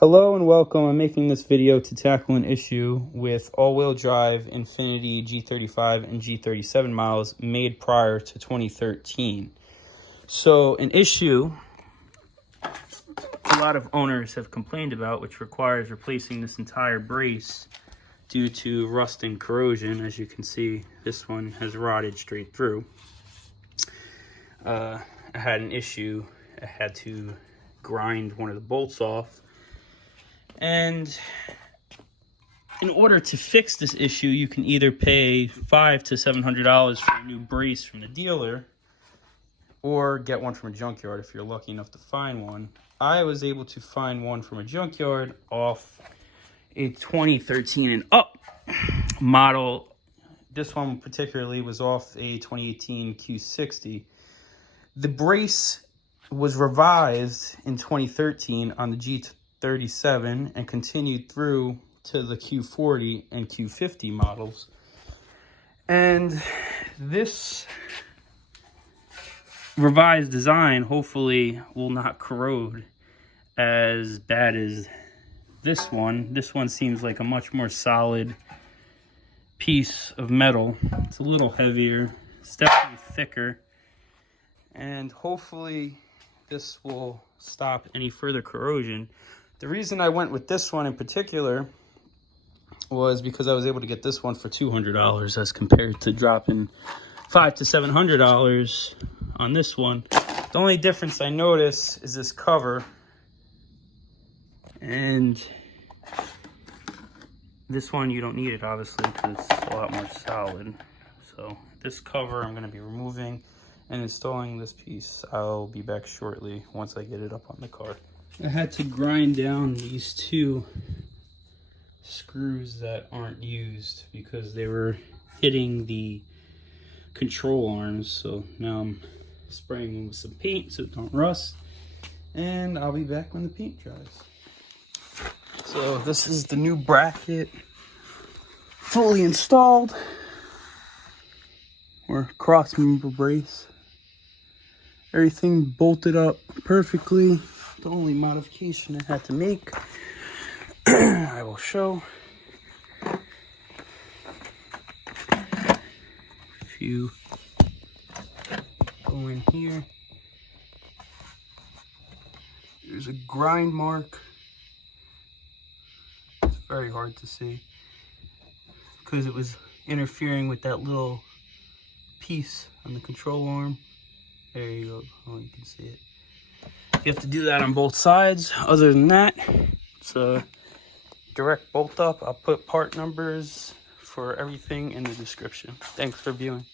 Hello and welcome. I'm making this video to tackle an issue with all-wheel drive Infiniti G35 and G37 models made prior to 2013. So an issue a lot of owners have complained about, which requires replacing this entire brace due to rust and corrosion. As you can see, this one has rotted straight through. I had an issue. I had to grind one of the bolts off. And in order to fix this issue, you can either pay $500 to $700 for a new brace from the dealer, or get one from a junkyard if you're lucky enough to find one. I was able to find one from a junkyard off a 2013 and up model. This one particularly was off a 2018 Q60. The brace was revised in 2013 on the G37 and continued through to the Q40 and Q50 models. And this revised design hopefully will not corrode as bad as this one. This one seems like a much more solid piece of metal. It's a little heavier, it's definitely thicker, and hopefully this will stop any further corrosion. The reason I went with this one in particular was because I was able to get this one for $200 as compared to dropping $500 to $700 on this one. The only difference I notice is this cover, and this one you don't need it obviously because it's a lot more solid. So this cover I'm going to be removing and installing this piece. I'll be back shortly once I get it up on the car. I had to grind down these two screws that aren't used because they were hitting the control arms. So now I'm spraying them with some paint so it don't rust, and I'll be back when the paint dries. So this is the new bracket, fully installed, or cross-member brace. Everything bolted up perfectly. The only modification I had to make, I will show. If you go in here, there's a grind mark. It's very hard to see because it was interfering with that little piece on the control arm. There you go. Oh, you can see it. You have to do that on both sides. Other than that, it's a direct bolt up. I'll put part numbers for everything in the description. Thanks for viewing.